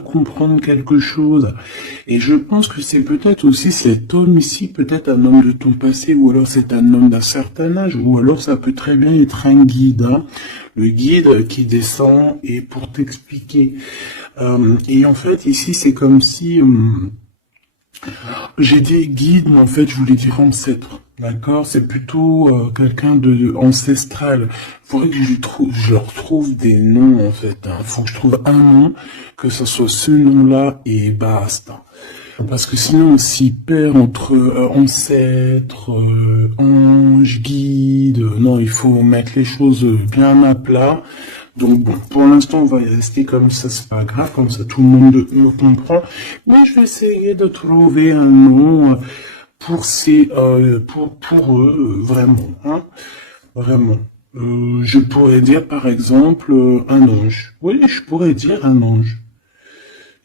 comprendre quelque chose. Et je pense que c'est peut-être aussi cet homme ici, peut-être un homme de ton passé, ou alors c'est un homme d'un certain âge, ou alors ça peut très bien être un guide, hein. Le guide qui descend et pour t'expliquer. Et en fait, ici, c'est comme si j'ai des guides, mais en fait, je voulais dire ancêtre. D'accord, c'est plutôt quelqu'un de ancestral. Faudrait que je leur trouve des noms en fait. Hein. Faut que je trouve un nom, que ce soit ce nom-là et basta. Parce que sinon on s'y perd entre ancêtres, anges, guides. Non, il faut mettre les choses bien à plat. Donc bon, pour l'instant on va y rester comme ça, c'est pas grave, comme ça tout le monde me comprend. Mais je vais essayer de trouver un nom pour pour eux, vraiment, hein, vraiment. Je pourrais dire par exemple un ange. Oui, je pourrais dire un ange.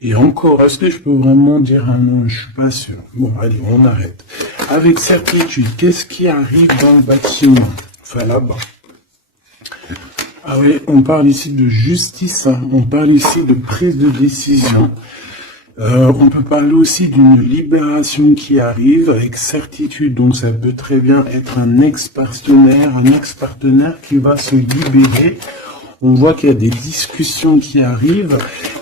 Et encore, est-ce que je peux vraiment dire un ange? Je suis pas sûr. Bon, allez, on arrête. Avec certitude, qu'est-ce qui arrive dans le bâtiment? Enfin, là-bas. Ah oui, on parle ici de justice, hein. On parle ici de prise de décision. On peut parler aussi d'une libération qui arrive avec certitude, donc ça peut très bien être un ex-partenaire qui va se libérer. On voit qu'il y a des discussions qui arrivent,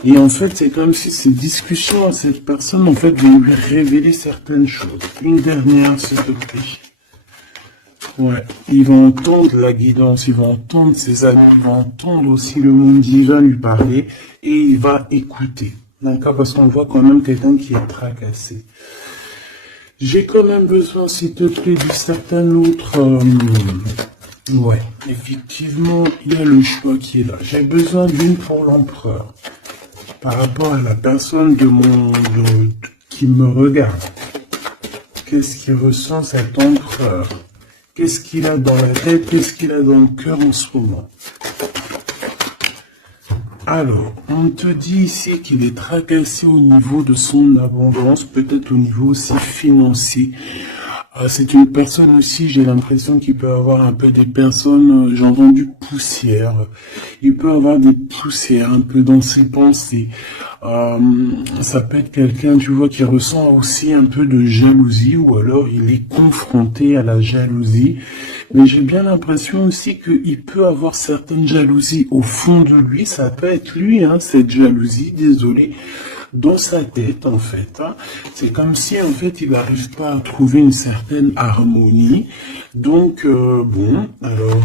et en fait c'est comme si ces discussions à cette personne en fait vont lui révéler certaines choses. Une dernière s'il te plaît. Ouais, il va entendre la guidance, il va entendre ses amis, il va entendre aussi le monde divin lui parler, et il va écouter. D'accord, parce qu'on voit quand même quelqu'un qui est tracassé. J'ai quand même besoin, s'il te plaît, du certain autre... Ouais, effectivement, il y a le choix qui est là. J'ai besoin d'une pour l'empereur. Par rapport à la personne qui me regarde. Qu'est-ce qu'il ressent cet empereur? Qu'est-ce qu'il a dans la tête? Qu'est-ce qu'il a dans le cœur en ce moment? Alors, on te dit ici qu'il est tracassé au niveau de son abondance, peut-être au niveau aussi financier. C'est une personne aussi, j'ai l'impression qu'il peut avoir un peu des personnes, j'ai entendu poussière. Il peut avoir des poussières un peu dans ses pensées. Ça peut être quelqu'un, tu vois, qui ressent aussi un peu de jalousie, ou alors il est confronté à la jalousie. Mais j'ai bien l'impression aussi qu'il peut avoir certaines jalousies au fond de lui. Ça peut être lui, hein, cette jalousie, désolé, dans sa tête, en fait. Hein. C'est comme si, en fait, il n'arrive pas à trouver une certaine harmonie. Donc, bon, alors...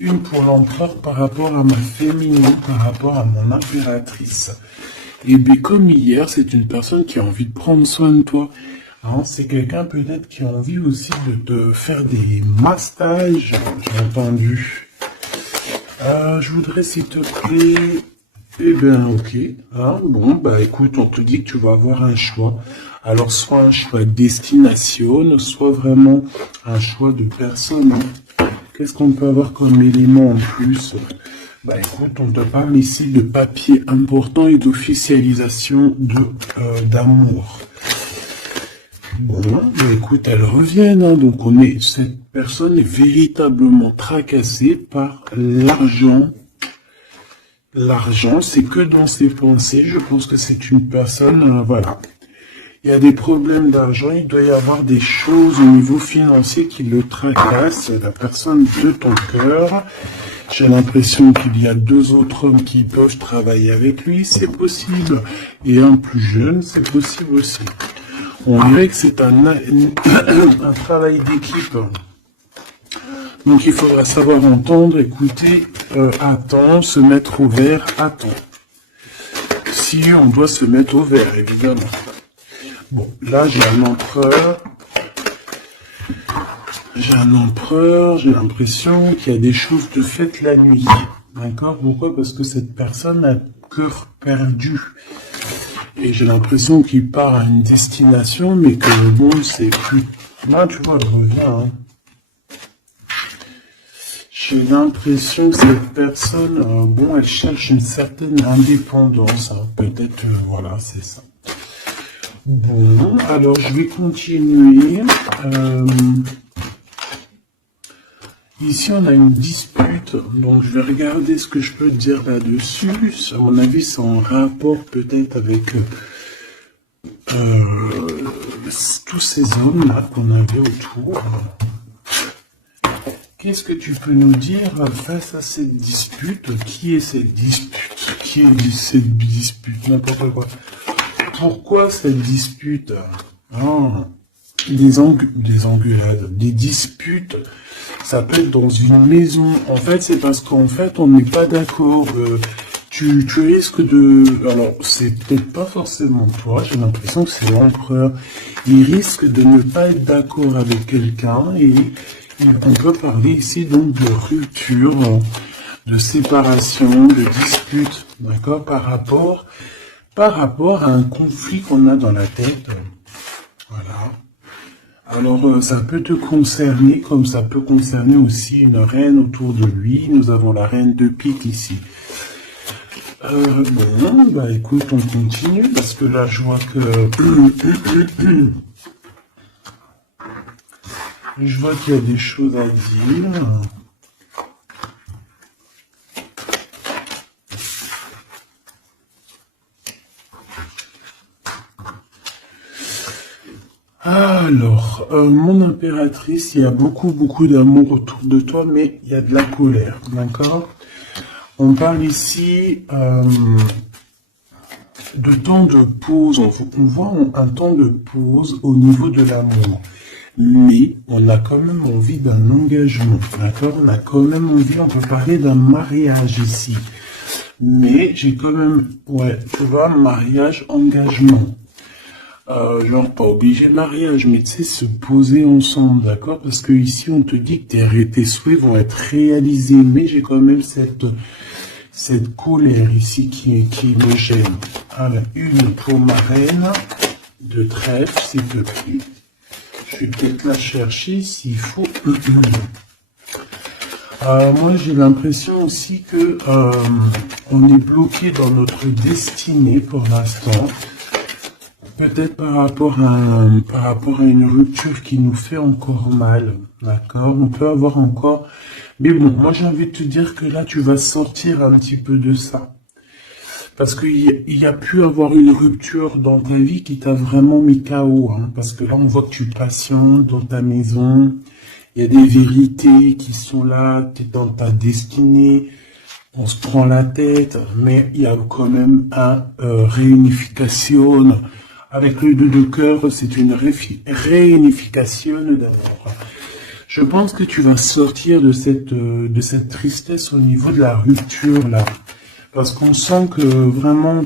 une pour l'empereur par rapport à ma féminine, par rapport à mon impératrice. Et bien, comme hier, c'est une personne qui a envie de prendre soin de toi. Hein, c'est quelqu'un peut-être qui a envie aussi de te faire des massages, j'ai entendu. Je voudrais, s'il te plaît... Eh bien, ok. Hein, bon, bah écoute, on te dit que tu vas avoir un choix. Alors, soit un choix de destination, soit vraiment un choix de personne. Qu'est-ce qu'on peut avoir comme élément en plus? Bah écoute, on te parle ici de papier important et d'officialisation d'amour. Bon, bah écoute, elles reviennent, hein, donc cette personne est véritablement tracassée par l'argent. L'argent, c'est que dans ses pensées. Je pense que c'est une personne, voilà. Il y a des problèmes d'argent, il doit y avoir des choses au niveau financier qui le tracassent, la personne de ton cœur. J'ai l'impression qu'il y a 2 autres hommes qui peuvent travailler avec lui, c'est possible. Et un plus jeune, c'est possible aussi. On dirait que c'est un travail d'équipe. Donc il faudra savoir entendre, écouter, attendre, se mettre au vert, attendre. Si on doit se mettre au vert, évidemment. Bon, là j'ai un empereur. J'ai l'impression qu'il y a des choses de faites la nuit. D'accord? Pourquoi? Parce que cette personne a le cœur perdu. Et j'ai l'impression qu'il part à une destination, mais que bon, c'est plus... Là, tu vois, elle revient, hein. J'ai l'impression que cette personne, bon, elle cherche une certaine indépendance. Hein. Peut-être, voilà, c'est ça. Bon, alors je vais continuer. Ici, on a une dispute, donc je vais regarder ce que je peux dire là-dessus. À mon avis, c'est en rapport peut-être avec tous ces hommes-là qu'on avait autour. Qu'est-ce que tu peux nous dire face à cette dispute? Qui est cette dispute? Qui est cette dispute? N'importe quoi. Pourquoi cette dispute? Des engueulades, des disputes, ça peut être dans une maison. En fait, c'est parce qu'en fait, on n'est pas d'accord. Tu risques de... Alors, c'est peut-être pas forcément toi, j'ai l'impression que c'est l'empereur. Il risque de ne pas être d'accord avec quelqu'un et on peut parler ici donc de rupture, de séparation, de dispute, d'accord, par rapport à un conflit qu'on a dans la tête. Voilà. Alors, ça peut te concerner, comme ça peut concerner aussi une reine autour de lui. Nous avons la reine de pique ici. Bon, bah écoute, on continue, parce que là, je vois que... je vois qu'il y a des choses à dire. Alors, mon impératrice, il y a beaucoup d'amour autour de toi, mais il y a de la colère, d'accord? On parle ici de temps de pause, on voit un temps de pause au niveau de l'amour. Mais on a quand même envie d'un engagement, d'accord? On a quand même envie, on peut parler d'un mariage ici. Mais j'ai quand même, ouais, tu vois, mariage, engagement. Genre pas obligé de mariage, mais tu sais, se poser ensemble, d'accord? Parce que ici, on te dit que tes souhaits vont être réalisés, mais j'ai quand même cette colère ici qui me gêne. Alors, une pour ma reine de trèfle, s'il te plaît. Je vais peut-être la chercher s'il faut. Moi, j'ai l'impression aussi que on est bloqué dans notre destinée pour l'instant. Peut-être par rapport à une rupture qui nous fait encore mal, d'accord? On peut avoir encore... Mais bon, moi j'ai envie de te dire que là, tu vas sortir un petit peu de ça. Parce qu'il y a pu avoir une rupture dans ta vie qui t'a vraiment mis KO, hein, parce que là, on voit que tu patientes dans ta maison, il y a des vérités qui sont là, tu es dans ta destinée, on se prend la tête, mais il y a quand même un réunification. Avec le 2 de cœur, c'est une réunification d'amour. Je pense que tu vas sortir de cette tristesse au niveau de la rupture, là. Parce qu'on sent que vraiment,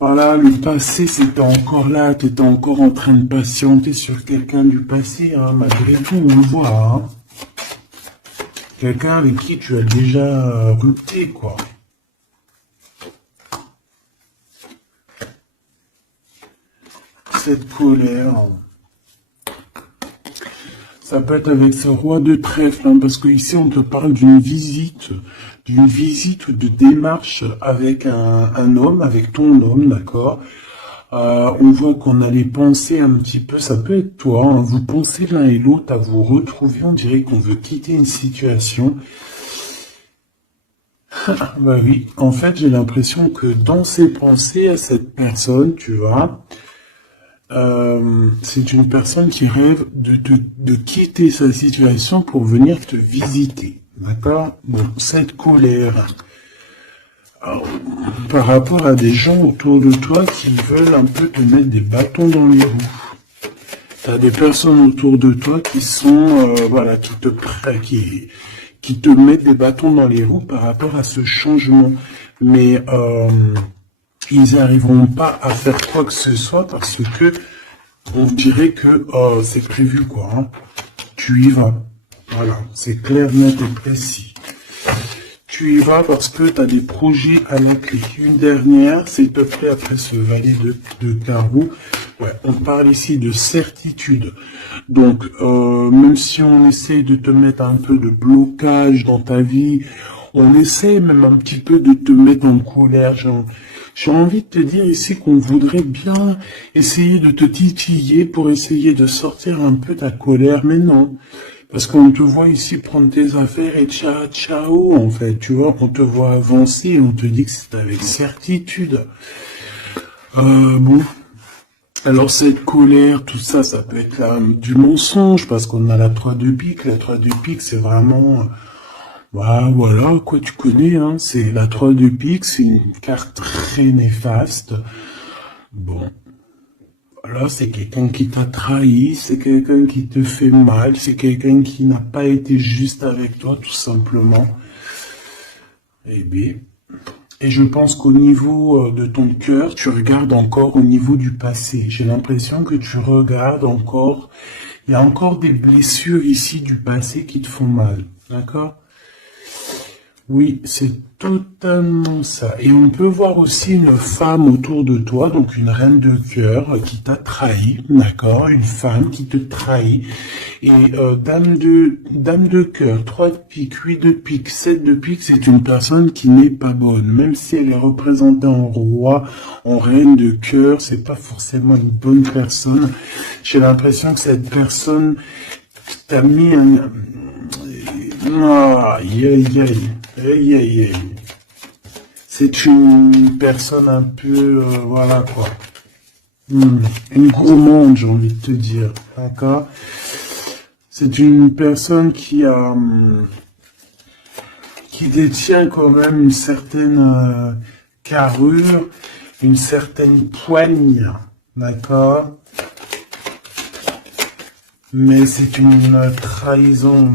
voilà, le passé, c'était encore là, tu étais encore en train de patienter sur quelqu'un du passé, hein, malgré tout, on le voit, hein. Quelqu'un avec qui tu as déjà rupté, quoi. Cette colère, ça peut être avec ce roi de trèfle, hein, parce que ici on te parle d'une visite ou de démarche avec un homme, avec ton homme, d'accord. On voit qu'on allait penser un petit peu, ça peut être toi, hein, vous pensez l'un et l'autre à vous retrouver, on dirait qu'on veut quitter une situation. Bah oui, en fait j'ai l'impression que dans ses pensées à cette personne, tu vois, c'est une personne qui rêve de quitter sa situation pour venir te visiter. D'accord? Bon, cette colère par rapport à des gens autour de toi qui veulent un peu te mettre des bâtons dans les roues. Tu as des personnes autour de toi qui sont, voilà, qui te mettent des bâtons dans les roues par rapport à ce changement. Mais ils n'arriveront pas à faire quoi que ce soit parce que on dirait que c'est prévu, quoi. Hein. Tu y vas. Voilà, c'est clair, net et précis. Tu y vas parce que tu as des projets à la clé. Une dernière, s'il te plaît, après ce valet de carreau. Ouais, on parle ici de certitude. Donc, même si on essaie de te mettre un peu de blocage dans ta vie, on essaie même un petit peu de te mettre en colère. J'ai envie de te dire ici qu'on voudrait bien essayer de te titiller pour essayer de sortir un peu ta colère, mais non. Parce qu'on te voit ici prendre tes affaires et ciao, ciao, en fait, tu vois, on te voit avancer, on te dit que c'est avec certitude. Bon. Alors cette colère, tout ça, ça peut être du mensonge, parce qu'on a la 3 de pique. La 3 de pique, c'est vraiment... bah, voilà, quoi, tu connais, hein, c'est la 3 de pique, c'est une carte très néfaste. Bon, voilà, c'est quelqu'un qui t'a trahi, c'est quelqu'un qui te fait mal, c'est quelqu'un qui n'a pas été juste avec toi, tout simplement. Eh bien... Et je pense qu'au niveau de ton cœur, tu regardes encore au niveau du passé. J'ai l'impression que tu regardes encore, il y a encore des blessures ici du passé qui te font mal. D'accord? Oui, c'est totalement ça. Et on peut voir aussi une femme autour de toi, donc une reine de cœur qui t'a trahi, d'accord? Une femme qui te trahit. Et dame de cœur, 3 de pique, 8 de pique, 7 de pique, c'est une personne qui n'est pas bonne. Même si elle est représentée en roi, en reine de cœur, c'est pas forcément une bonne personne. J'ai l'impression que cette personne t'a mis un... Aïe, aïe, aïe. Aïe, aïe, aïe. C'est une personne un peu, voilà quoi. Une gourmande, j'ai envie de te dire. D'accord? C'est une personne qui détient quand même une certaine carrure, une certaine poigne. D'accord? Mais c'est une trahison.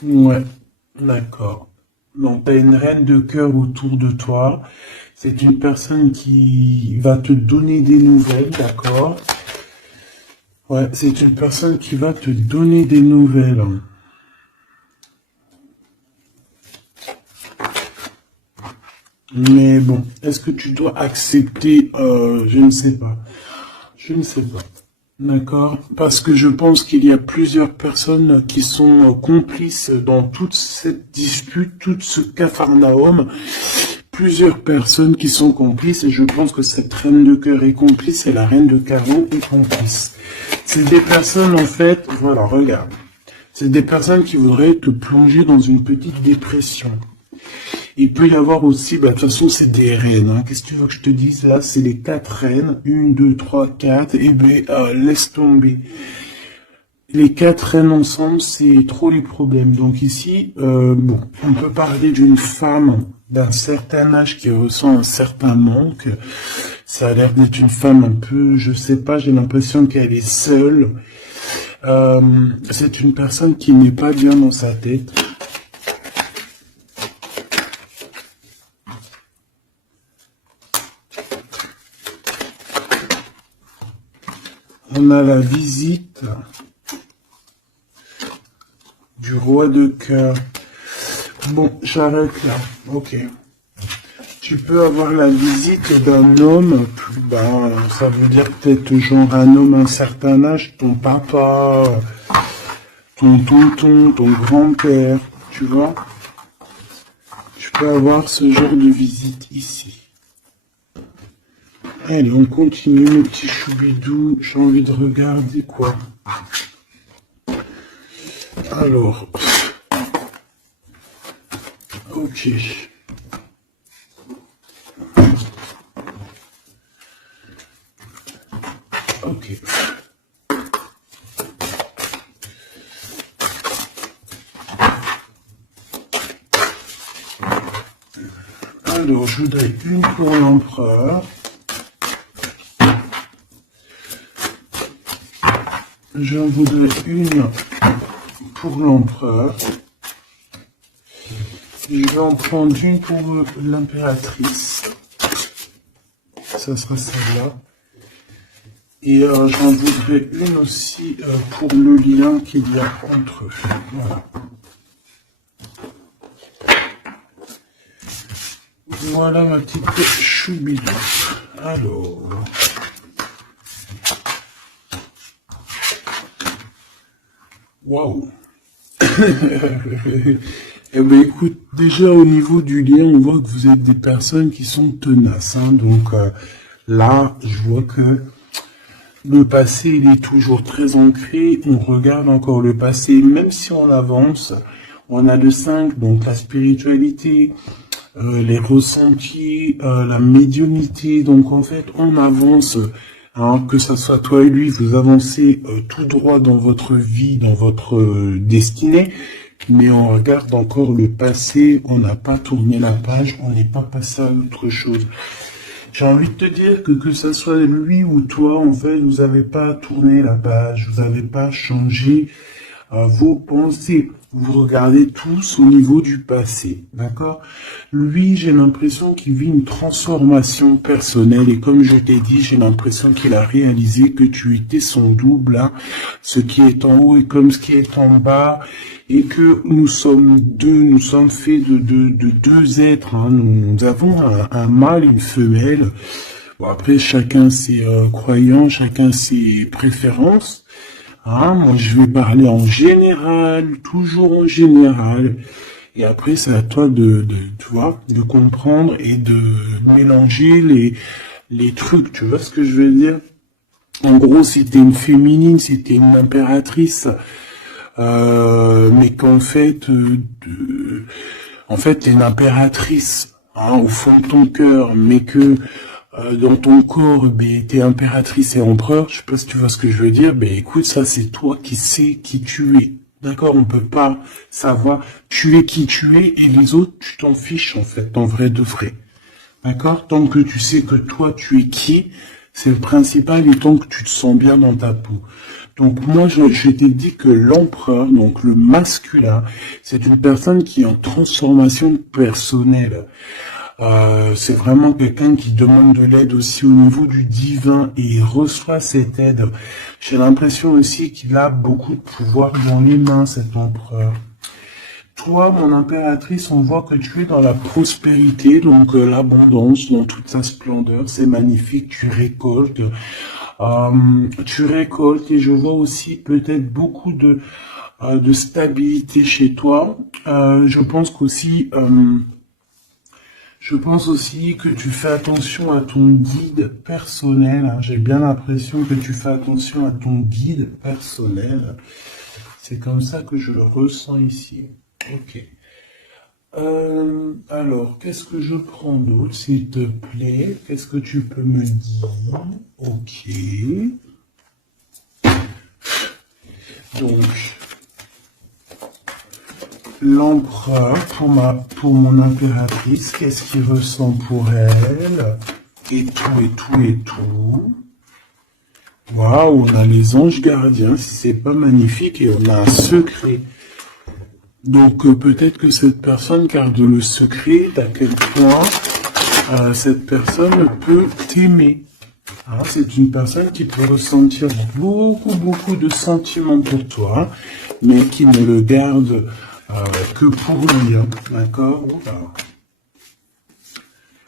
Ouais, d'accord. Donc, tu as une reine de cœur autour de toi. C'est une personne qui va te donner des nouvelles, d'accord? Ouais, c'est une personne qui va te donner des nouvelles. Mais bon, est-ce que tu dois accepter? Je ne sais pas. Je ne sais pas. D'accord, parce que je pense qu'il y a plusieurs personnes qui sont complices dans toute cette dispute, tout ce capharnaüm. Plusieurs personnes qui sont complices et je pense que cette reine de cœur est complice et la reine de carreau est complice. C'est des personnes en fait, voilà, regarde. C'est des personnes qui voudraient te plonger dans une petite dépression. Il peut y avoir aussi, bah, de toute façon, c'est des reines. Hein. Qu'est-ce que tu veux que je te dise? Là, c'est les 4 reines. 1, 2, 3, 4. Et ben, laisse tomber. Les 4 reines ensemble, c'est trop les problèmes. Donc ici, bon, on peut parler d'une femme d'un certain âge qui ressent un certain manque. Ça a l'air d'être une femme un peu, je sais pas, j'ai l'impression qu'elle est seule. C'est une personne qui n'est pas bien dans sa tête. On a la visite du roi de cœur. Bon, j'arrête là. Ok. Tu peux avoir la visite d'un homme, ben, ça veut dire peut-être genre un homme à un certain âge, ton papa, ton tonton, ton grand-père, tu vois. Tu peux avoir ce genre de visite ici. Allez, on continue, mes petits choubidous. J'ai envie de regarder quoi. Alors. Ok. Ok. Alors, je voudrais une pour l'empereur. J'en voudrais une pour l'empereur. Je vais en prendre une pour l'impératrice. Ça sera celle-là. Et j'en voudrais une aussi pour le lien qu'il y a entre eux. Voilà. Voilà ma petite choubidou. Alors. Waouh. Eh ben écoute, déjà au niveau du lien, on voit que vous êtes des personnes qui sont tenaces. Hein, donc là, je vois que Le passé, il est toujours très ancré. On regarde encore le passé, même si on avance. On a le 5, donc la spiritualité, les ressentis, la médiumnité. Donc en fait, on avance. Hein, que ça soit toi et lui, vous avancez tout droit dans votre vie, dans votre destinée. Mais on regarde encore le passé. On n'a pas tourné la page. On n'est pas passé à autre chose. J'ai envie de te dire que ça soit lui ou toi, en fait, vous n'avez pas tourné la page, vous n'avez pas changé vos pensées. Vous regardez tous au niveau du passé, d'accord? Lui, j'ai l'impression qu'il vit une transformation personnelle et comme je t'ai dit, j'ai l'impression qu'il a réalisé que tu étais son double, hein, ce qui est en haut est comme ce qui est en bas et que nous sommes faits de deux êtres, hein. Nous avons un mâle et une femelle. Bon, après, chacun ses croyances, chacun ses préférences. Ah, moi, je vais parler en général, toujours en général. Et après, c'est à toi tu vois, de comprendre et de mélanger les trucs. Tu vois ce que je veux dire? En gros, si t'es une féminine, si t'es une impératrice, mais qu'en fait, t'es une impératrice, hein, au fond de ton cœur, mais que dans ton corps, ben, t'es impératrice et empereur, je sais pas si tu vois ce que je veux dire, ben écoute, ça c'est toi qui sais qui tu es. D'accord, on peut pas savoir, tu es qui tu es, et les autres, tu t'en fiches en fait, en vrai de vrai. D'accord? Tant que tu sais que toi tu es qui, c'est le principal, et tant que tu te sens bien dans ta peau. Donc moi, je t'ai dit que l'empereur, donc le masculin, c'est une personne qui est en transformation personnelle. C'est vraiment quelqu'un qui demande de l'aide aussi au niveau du divin et il reçoit cette aide. J'ai l'impression aussi qu'il a beaucoup de pouvoir dans les mains, cet empereur. Toi, mon impératrice, on voit que tu es dans la prospérité, donc l'abondance dans toute sa splendeur. C'est magnifique, tu récoltes. Et je vois aussi peut-être beaucoup de stabilité chez toi. Je pense aussi que tu fais attention à ton guide personnel, hein. J'ai bien l'impression que tu fais attention à ton guide personnel. C'est comme ça que je le ressens ici. Ok. Alors, qu'est-ce que je prends d'autre, s'il te plaît? Qu'est-ce que tu peux me dire? Ok. Donc, l'empereur pour mon impératrice, qu'est-ce qu'il ressent pour elle? Et tout. Waouh, on a les anges gardiens, si c'est pas magnifique, et on a un secret. Donc peut-être que cette personne garde le secret d'à quel point cette personne peut t'aimer. Hein, c'est une personne qui peut ressentir beaucoup de sentiments pour toi, mais qui ne le garde que pour lui, hein, d'accord?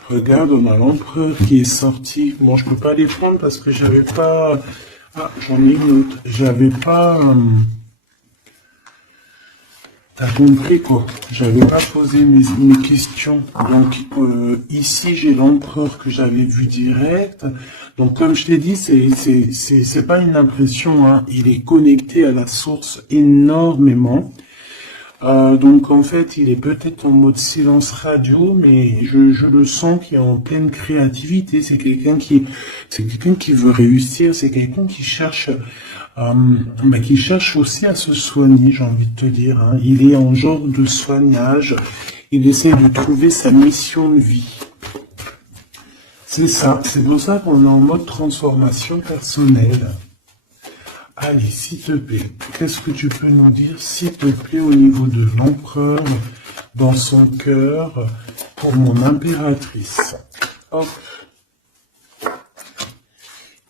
Regarde, on a l'empereur qui est sorti. Bon, je peux pas les prendre parce que j'avais pas... Ah, j'en ai une autre. J'avais pas... T'as compris quoi? J'avais pas posé mes questions. Donc ici j'ai l'empereur que j'avais vu direct. Donc comme je t'ai dit, c'est pas une impression, hein. Il est connecté à la source énormément. Donc en fait, il est peut-être en mode silence radio, mais je le sens qu'il est en pleine créativité. C'est quelqu'un qui veut réussir. C'est quelqu'un qui cherche aussi à se soigner, j'ai envie de te dire, hein. Il est en genre de soignage. Il essaie de trouver sa mission de vie. C'est ça. C'est pour ça qu'on est en mode transformation personnelle. Allez, s'il te plaît, qu'est-ce que tu peux nous dire, s'il te plaît, au niveau de l'empereur, dans son cœur, pour mon impératrice? Hop.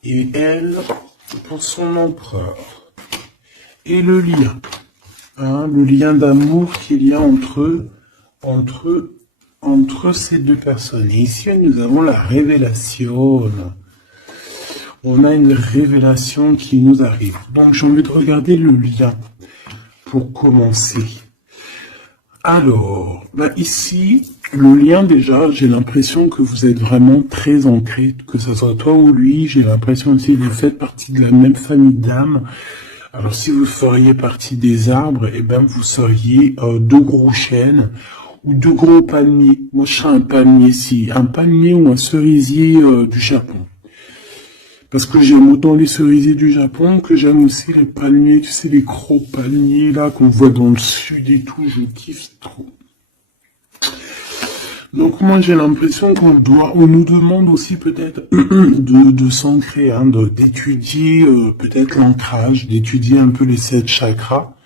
Et elle, pour son empereur. Et le lien. Hein, le lien d'amour qu'il y a entre ces deux personnes. Et ici, nous avons la révélation. On a une révélation qui nous arrive. Donc, j'ai envie de regarder le lien pour commencer. Alors, bah ici, le lien déjà, j'ai l'impression que vous êtes vraiment très ancré, que ce soit toi ou lui, j'ai l'impression aussi que vous faites partie de la même famille d'âmes. Alors si vous feriez partie des arbres, eh ben vous seriez deux gros chênes ou deux gros palmiers. Moi je serais un palmier si, un palmier ou un cerisier du Japon. Parce que j'aime autant les cerisiers du Japon que j'aime aussi les palmiers, tu sais, les gros palmiers là qu'on voit dans le sud et tout, je kiffe trop. Donc moi j'ai l'impression on nous demande aussi peut-être de s'ancrer, hein, d'étudier peut-être l'ancrage, d'étudier un peu les 7 chakras.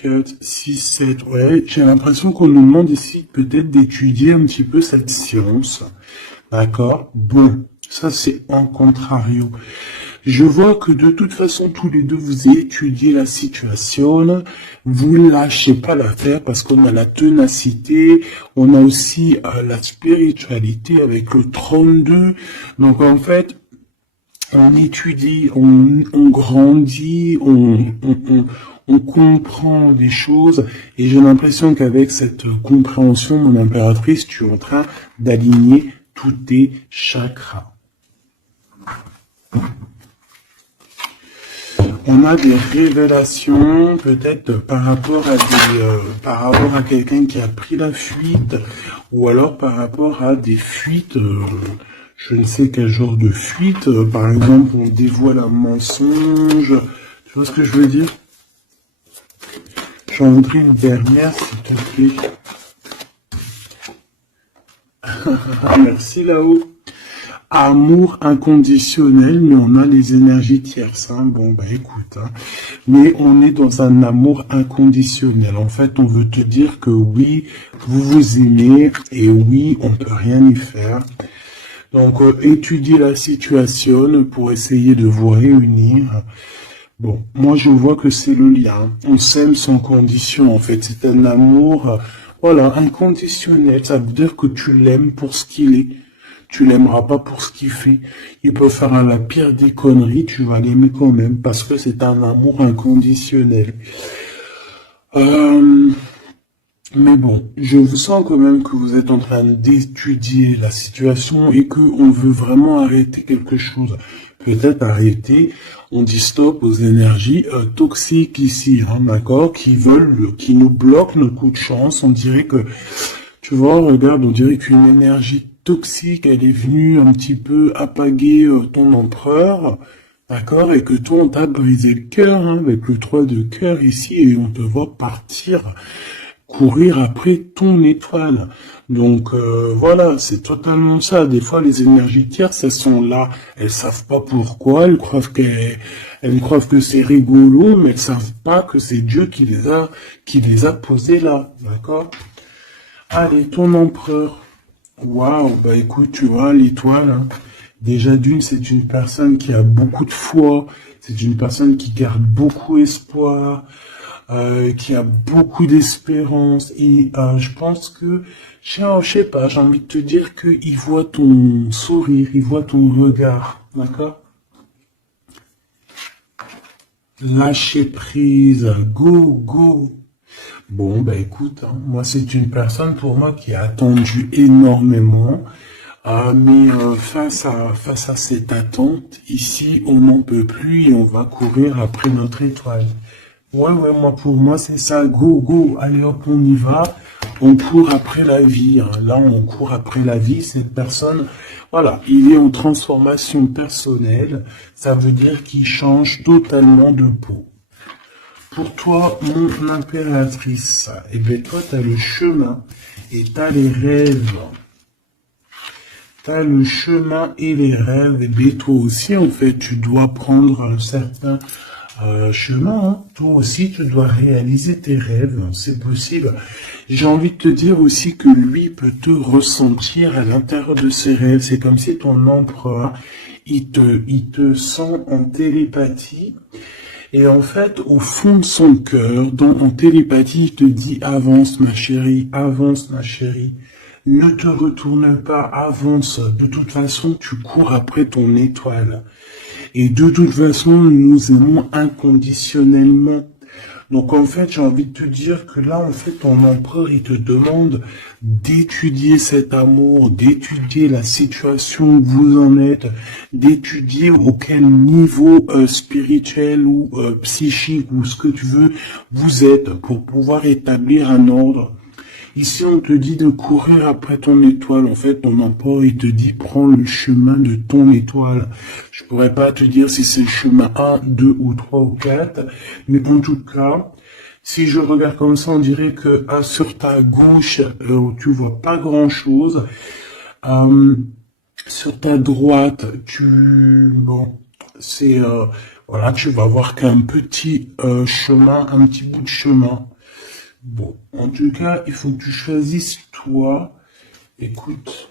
4, 6, 7, ouais, j'ai l'impression qu'on nous demande ici peut-être d'étudier un petit peu cette science. D'accord? Bon, ça c'est en contrario. Je vois que de toute façon, tous les deux, vous étudiez la situation, vous ne lâchez pas l'affaire parce qu'on a la ténacité, on a aussi la spiritualité avec le 32. Donc en fait, on étudie, on grandit, on comprend des choses et j'ai l'impression qu'avec cette compréhension, mon impératrice, tu es en train d'aligner tous tes chakras. On a des révélations, peut-être par rapport à quelqu'un qui a pris la fuite, ou alors par rapport à des fuites, je ne sais quel genre de fuite, par exemple, on dévoile un mensonge, tu vois ce que je veux dire? J'en voudrais une dernière, s'il te plaît. Merci là-haut. Amour inconditionnel, mais on a les énergies tierces. Hein. Bon, bah écoute, hein. Mais on est dans un amour inconditionnel. En fait, on veut te dire que oui, vous vous aimez et oui, on peut rien y faire. Donc, étudiez la situation pour essayer de vous réunir. Bon, moi je vois que c'est le lien. On s'aime sans condition. En fait, c'est un amour, voilà, inconditionnel. Ça veut dire que tu l'aimes pour ce qu'il est. Tu l'aimeras pas pour ce qu'il fait. Il peut faire la pire des conneries, tu vas l'aimer quand même, parce que c'est un amour inconditionnel. Mais bon, je vous sens quand même que vous êtes en train d'étudier la situation et que on veut vraiment arrêter quelque chose. Peut-être arrêter, on dit stop aux énergies toxiques ici, hein, d'accord, qui nous bloquent nos coups de chance. On dirait que, tu vois, regarde, on dirait qu'une énergie toxique, elle est venue un petit peu apaguer ton empereur, d'accord, et que toi, on t'a brisé le cœur, hein, avec le 3 de cœur ici, et on te voit partir, courir après ton étoile. Donc voilà, c'est totalement ça. Des fois, les énergies tierces, elles sont là, elles savent pas pourquoi, elles croient que c'est rigolo, mais elles savent pas que c'est Dieu qui les a posées là, d'accord? Allez, ton empereur. Waouh, bah écoute, tu vois, l'étoile, hein, déjà d'une, c'est une personne qui a beaucoup de foi, c'est une personne qui garde beaucoup espoir, qui a beaucoup d'espérance, et je pense que, je sais pas, j'ai envie de te dire qu'il voit ton sourire, il voit ton regard, d'accord? Lâcher prise, go, go. Bon, bah écoute, hein, moi c'est une personne pour moi qui a attendu énormément, mais face à cette attente, ici on n'en peut plus et on va courir après notre étoile. Ouais, moi pour moi c'est ça, go, go, allez hop, on y va, on court après la vie, hein. Là on court après la vie, cette personne, voilà, il est en transformation personnelle, ça veut dire qu'il change totalement de peau. Pour toi, mon impératrice, eh bien toi, tu as le chemin et tu as les rêves. Tu as le chemin et les rêves. Et bien toi aussi, en fait, tu dois prendre un certain chemin. Hein. Toi aussi, tu dois réaliser tes rêves. C'est possible. J'ai envie de te dire aussi que lui peut te ressentir à l'intérieur de ses rêves. C'est comme si ton empereur, il te sent en télépathie. Et en fait, au fond de son cœur, en télépathie, il te dit avance ma chérie, ne te retourne pas, avance. De toute façon, tu cours après ton étoile. Et de toute façon, nous nous aimons inconditionnellement. Donc en fait, j'ai envie de te dire que là, en fait, ton empereur, il te demande d'étudier cet amour, d'étudier la situation où vous en êtes, d'étudier auquel niveau spirituel ou psychique ou ce que tu veux vous êtes pour pouvoir établir un ordre. Ici, on te dit de courir après ton étoile. En fait, ton empereur, il te dit, prends le chemin de ton étoile. Je pourrais pas te dire si c'est le chemin 1, 2 ou 3 ou 4, mais en tout cas, si je regarde comme ça, on dirait que sur ta gauche, tu vois pas grand-chose. Sur ta droite, voilà, tu vas voir qu'un petit chemin, un petit bout de chemin. Bon, en tout cas, il faut que tu choisisses toi. Écoute,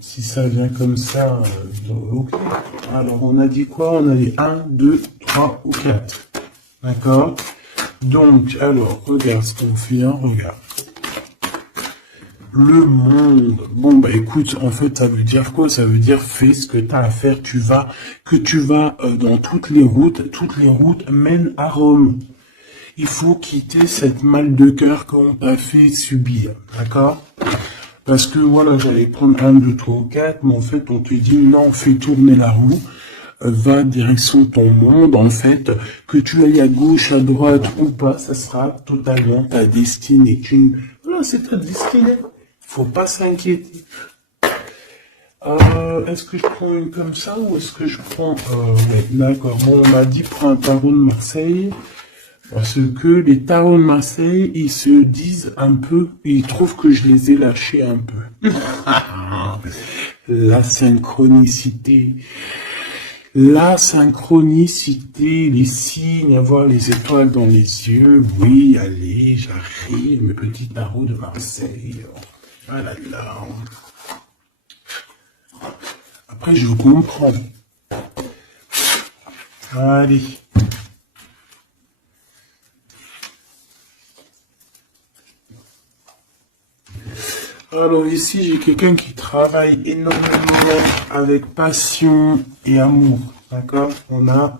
si ça vient comme ça, ok. Alors, on a dit quoi? On a dit 1, 2, 3 ou 4. D'accord? Donc, alors, regarde ce qu'on fait, hein, regarde. Le monde. Bon, bah écoute, en fait, ça veut dire quoi? Ça veut dire fais ce que tu as à faire. Tu vas dans toutes les routes mènent à Rome. Il faut quitter cette mal de cœur qu'on t'a fait subir, d'accord? Parce que voilà, j'allais prendre 1, 2, 3, 4, mais en fait, on te dit non, fais tourner la roue, va direction ton monde, en fait, que tu ailles à gauche, à droite ou pas, ça sera totalement ta destinée. Voilà, c'est ta destinée. Faut pas s'inquiéter. Est-ce que je prends une comme ça ou est-ce que je prends... ouais, d'accord. Bon, on m'a dit prends un tarot de Marseille. Parce que les tarots de Marseille, ils se disent un peu, ils trouvent que je les ai lâchés un peu. La synchronicité. La synchronicité, les signes, avoir les étoiles dans les yeux. Oui, allez, j'arrive, mes petits tarots de Marseille. Ah là là. Après, je comprends. Allez. Alors ici, j'ai quelqu'un qui travaille énormément avec passion et amour. D'accord? On a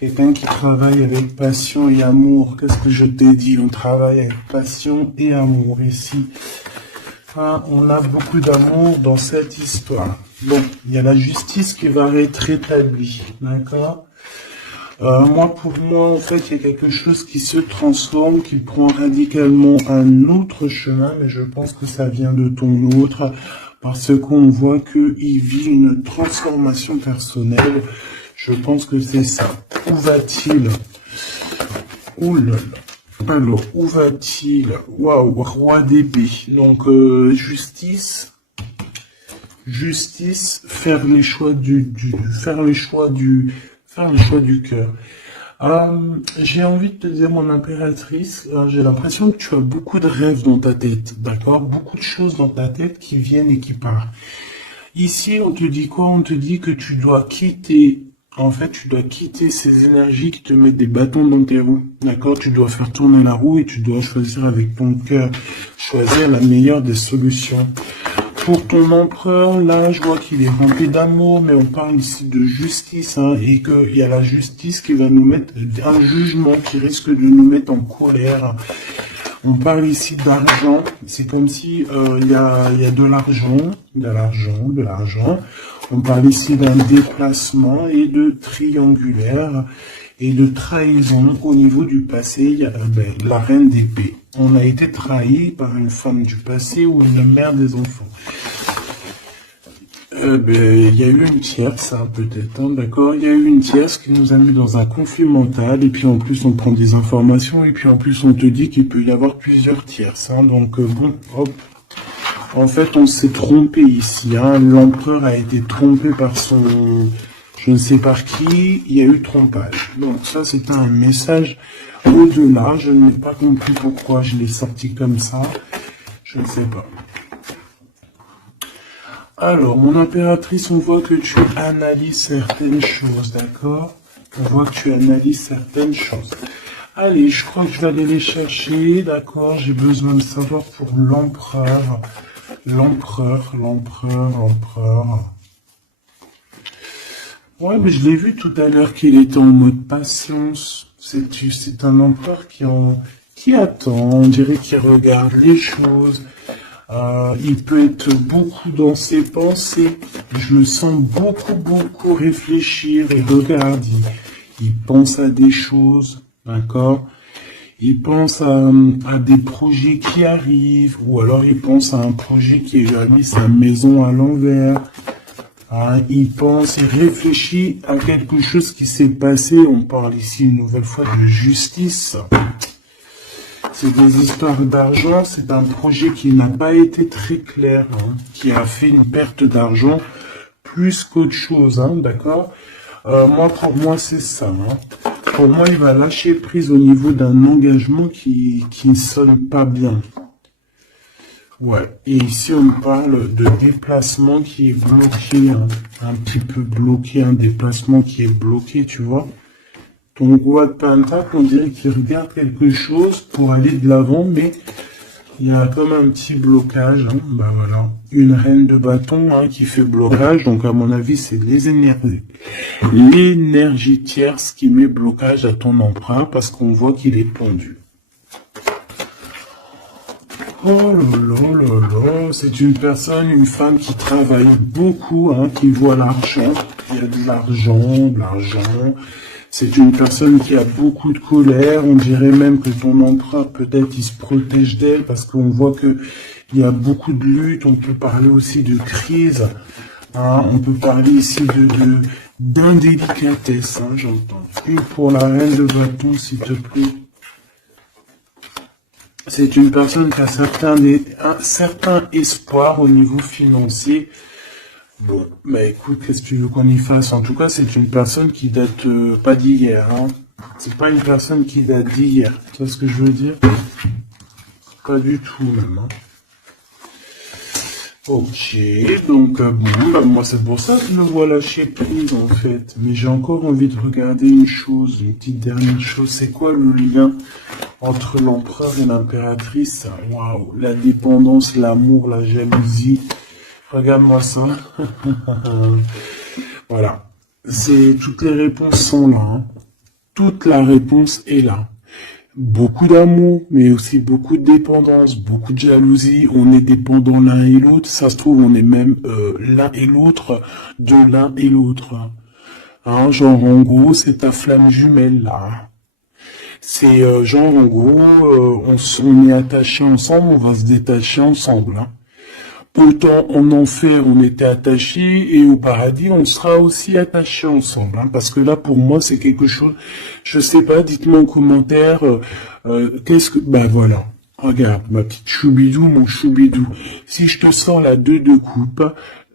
quelqu'un qui travaille avec passion et amour. Qu'est-ce que je t'ai dit? On travaille avec passion et amour ici. Enfin, on a beaucoup d'amour dans cette histoire. Bon, il y a la justice qui va être rétablie. D'accord? Pour moi, en fait, il y a quelque chose qui se transforme, qui prend radicalement un autre chemin, mais je pense que ça vient de ton autre, parce qu'on voit qu'il vit une transformation personnelle. Je pense que c'est ça. Où va-t-il? Ouh là là. Alors, où va-t-il? Waouh, roi d'épée. Donc, justice, faire les choix faire le choix du cœur. J'ai envie de te dire, mon impératrice, j'ai l'impression que tu as beaucoup de rêves dans ta tête, d'accord? Beaucoup de choses dans ta tête qui viennent et qui partent. Ici, on te dit quoi? On te dit que tu dois quitter, en fait, tu dois quitter ces énergies qui te mettent des bâtons dans tes roues, d'accord? Tu dois faire tourner la roue et tu dois choisir avec ton cœur, choisir la meilleure des solutions. Pour ton empereur, là, je vois qu'il est rempli d'amour, mais on parle ici de justice, hein, et qu'il y a la justice qui va nous mettre, un jugement qui risque de nous mettre en colère. On parle ici d'argent, c'est comme si il y a de l'argent. On parle ici d'un déplacement et de triangulaire et de trahison au niveau du passé. Il y a la reine d'épée. On a été trahi par une femme du passé ou une mère des enfants. Il y a eu une tierce, hein, peut-être, hein, d'accord? Il y a eu une tierce qui nous a mis dans un conflit mental, et puis en plus on prend des informations, et puis en plus on te dit qu'il peut y avoir plusieurs tierces, hein, donc bon, hop. En fait, on s'est trompé ici, hein, l'empereur a été trompé par son... Je ne sais par qui, il y a eu trompage. Donc ça, c'est un message au-delà. Je n'ai pas compris pourquoi je l'ai sorti comme ça. Je ne sais pas. Alors, mon impératrice, on voit que tu analyses certaines choses, d'accord? On voit que tu analyses certaines choses. Allez, je crois que je vais aller les chercher, d'accord? J'ai besoin de savoir pour l'empereur. L'empereur. Ouais, mais je l'ai vu tout à l'heure qu'il était en mode patience. C'est un empereur qui attend, on dirait qu'il regarde les choses. Il peut être beaucoup dans ses pensées. Je le sens beaucoup réfléchir et regarde. Il pense à des choses, d'accord? Il pense à des projets qui arrivent, ou alors il pense à un projet qui a mis sa maison à l'envers. Il pense, il réfléchit à quelque chose qui s'est passé. On parle ici une nouvelle fois de justice. C'est des histoires d'argent, c'est un projet qui n'a pas été très clair, qui a fait une perte d'argent plus qu'autre chose, d'accord? Pour moi, c'est ça. Pour moi, il va lâcher prise au niveau d'un engagement qui ne sonne pas bien. Ouais, et ici, on parle de déplacement qui est bloqué, un petit peu bloqué, un déplacement qui est bloqué, tu vois? Ton roi de pentacle, on dirait qu'il regarde quelque chose pour aller de l'avant, mais il y a comme un petit blocage. Bah voilà, une reine de bâton qui fait blocage. Donc à mon avis, c'est l'énergie tierce qui met blocage à ton emprunt parce qu'on voit qu'il est pendu. Oh là là, c'est une personne, une femme qui travaille beaucoup, qui voit l'argent. Il y a de l'argent. C'est une personne qui a beaucoup de colère. On dirait même que ton emprunt, peut-être, il se protège d'elle parce qu'on voit que il y a beaucoup de luttes. On peut parler aussi de crise. On peut parler ici d'indélicatesse. J'entends. Et pour la reine de bâton, s'il te plaît. C'est une personne qui a un certain espoir au niveau financier. Bon, bah écoute, qu'est-ce que tu veux qu'on y fasse? En tout cas, c'est une personne qui date pas d'hier. C'est pas une personne qui date d'hier. Tu vois ce que je veux dire? Pas du tout même. Ok, donc moi c'est pour ça que je le vois lâcher prise en fait. Mais j'ai encore envie de regarder une chose, une petite dernière chose. C'est quoi le lien entre l'empereur et l'impératrice? Waouh, la dépendance, l'amour, la jalousie. Regarde-moi ça. Voilà. Toutes les réponses sont là. Toute la réponse est là. Beaucoup d'amour, mais aussi beaucoup de dépendance, beaucoup de jalousie. On est dépendants l'un et l'autre. Ça se trouve, on est même l'un et l'autre de l'un et l'autre. Genre, en gros, c'est ta flamme jumelle, là. C'est genre, en gros, on est attachés ensemble, on va se détacher ensemble. Autant en enfer on était attachés et au paradis on sera aussi attachés ensemble. Parce que là pour moi c'est quelque chose, je sais pas, dites-moi en commentaire, qu'est-ce que... Bah voilà, regarde ma petite choubidou, mon choubidou. Si je te sors la 2 de coupe,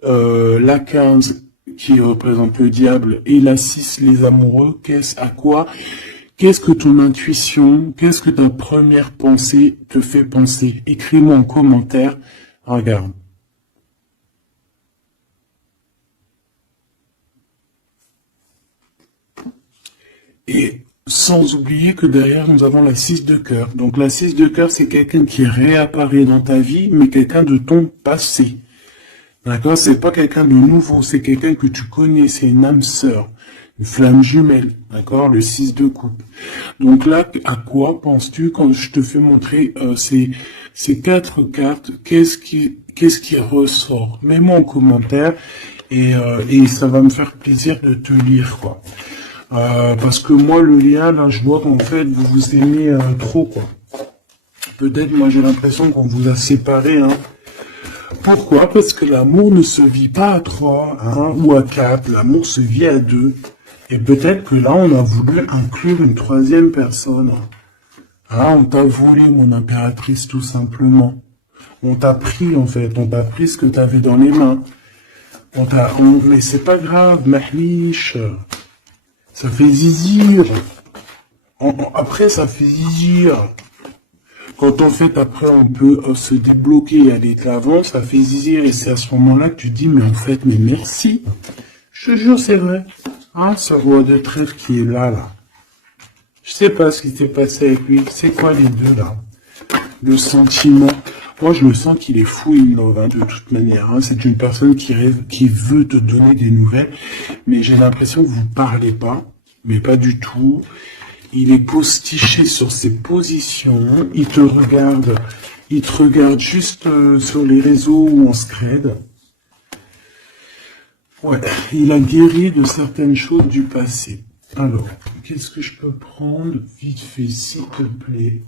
la 15 qui représente le diable et la 6 les amoureux, qu'est-ce que ton intuition, qu'est-ce que ta première pensée te fait penser? Écris-moi en commentaire, regarde. Et sans oublier que derrière, nous avons la 6 de cœur. Donc la 6 de cœur, c'est quelqu'un qui réapparaît dans ta vie, mais quelqu'un de ton passé. D'accord? C'est pas quelqu'un de nouveau, c'est quelqu'un que tu connais, c'est une âme sœur, une flamme jumelle. D'accord? Le 6 de coupe. Donc là, à quoi penses-tu quand je te fais montrer ces 4 cartes? Qu'est-ce qui ressort? Mets-moi en commentaire et ça va me faire plaisir de te lire, quoi. Parce que moi, le lien, là, je vois qu'en fait, vous vous aimez trop, quoi. Peut-être, moi, j'ai l'impression qu'on vous a séparés, Pourquoi? Parce que l'amour ne se vit pas à 3, ou à 4. L'amour se vit à 2. Et peut-être que là, on a voulu inclure une 3e personne. On t'a volé, mon impératrice, tout simplement. On t'a pris, en fait. On t'a pris ce que t'avais dans les mains. Mais c'est pas grave, mahlish. Ça fait zizir. Après, ça fait zizir. Quand en fait, après, on peut se débloquer et aller de l'avant, ça fait zizir. Et c'est à ce moment-là que tu dis, mais en fait, mais merci. Je te jure, c'est vrai. Ce roi de trèfle qui est là. Je sais pas ce qui s'est passé avec lui. C'est quoi les deux, là? Le sentiment. Moi, je le sens qu'il est fou in love, de toute manière. C'est une personne qui veut te donner des nouvelles. Mais j'ai l'impression que vous parlez pas. Mais pas du tout. il est postiché sur ses positions, il te regarde juste sur les réseaux ou en scred. Ouais, il a guéri de certaines choses du passé. Alors, qu'est-ce que je peux prendre vite fait, s'il te plaît?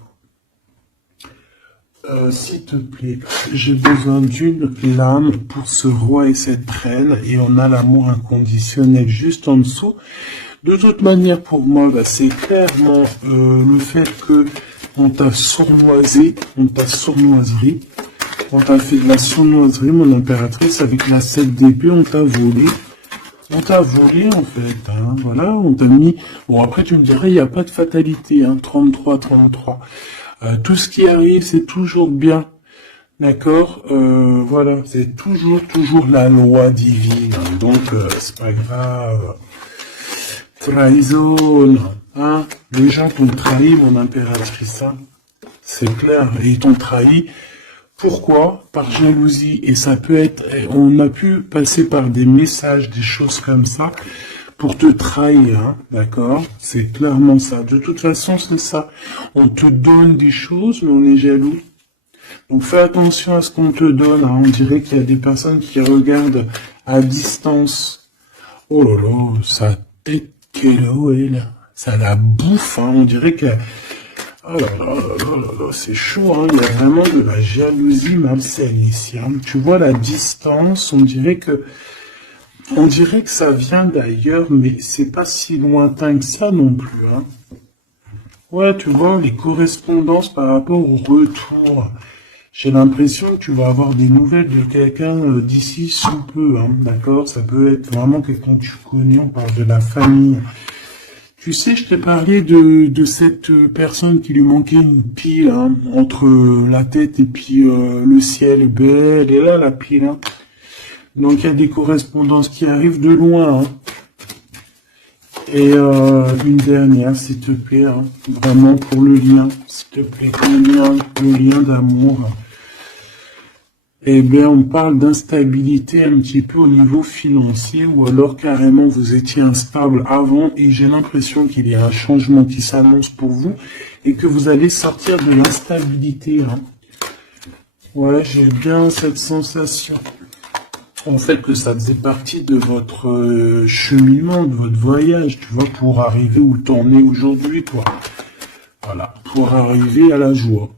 S'il te plaît, j'ai besoin d'une lame pour ce roi et cette reine, et on a l'amour inconditionnel juste en dessous. De toute manière, pour moi, bah, c'est clairement le fait que on t'a sournoisé, on t'a fait de la sournoiserie, mon impératrice, avec la 7 d'épée, on t'a volé. On t'a volé, en fait, hein, voilà, on t'a mis... Bon, après, tu me dirais, il n'y a pas de fatalité, hein, 33. Tout ce qui arrive, c'est toujours bien, d'accord, voilà, c'est toujours la loi divine, hein, donc, c'est pas grave. Trahison, hein, les gens t'ont trahi, mon impératrice, hein, c'est clair, et ils t'ont trahi. Pourquoi? Par jalousie. Et ça peut être, on a pu passer par des messages, des choses comme ça, pour te trahir, hein, d'accord? C'est clairement ça. De toute façon, c'est ça. On te donne des choses, mais on est jaloux. Donc fais attention à ce qu'on te donne, hein. On dirait qu'il y a des personnes qui regardent à distance. Oh là là, sa tête qu'elle est là. Ça la bouffe, hein. On dirait que... Oh là là, c'est chaud, hein. Il y a vraiment de la jalousie malsaine ici, hein. Tu vois la distance, on dirait que ça vient d'ailleurs, mais c'est pas si lointain que ça non plus, hein. Ouais, tu vois, les correspondances par rapport au retour. J'ai l'impression que tu vas avoir des nouvelles de quelqu'un d'ici sous peu, hein, d'accord? Ça peut être vraiment quelqu'un que tu connais, on parle de la famille. Tu sais, je t'ai parlé de cette personne qui lui manquait une pile, hein, entre la tête et puis le ciel. Ben, elle est là, la pile, hein. Donc, il y a des correspondances qui arrivent de loin, hein. Et une dernière, s'il te plaît, hein, vraiment pour le lien, s'il te plaît, le lien d'amour. Eh bien, on parle d'instabilité un petit peu au niveau financier, ou alors carrément vous étiez instable avant, et j'ai l'impression qu'il y a un changement qui s'annonce pour vous, et que vous allez sortir de l'instabilité, hein. Ouais, j'ai bien cette sensation. En fait, que ça faisait partie de votre cheminement, de votre voyage, tu vois, pour arriver où t'en es aujourd'hui, quoi. Voilà, pour arriver à la joie.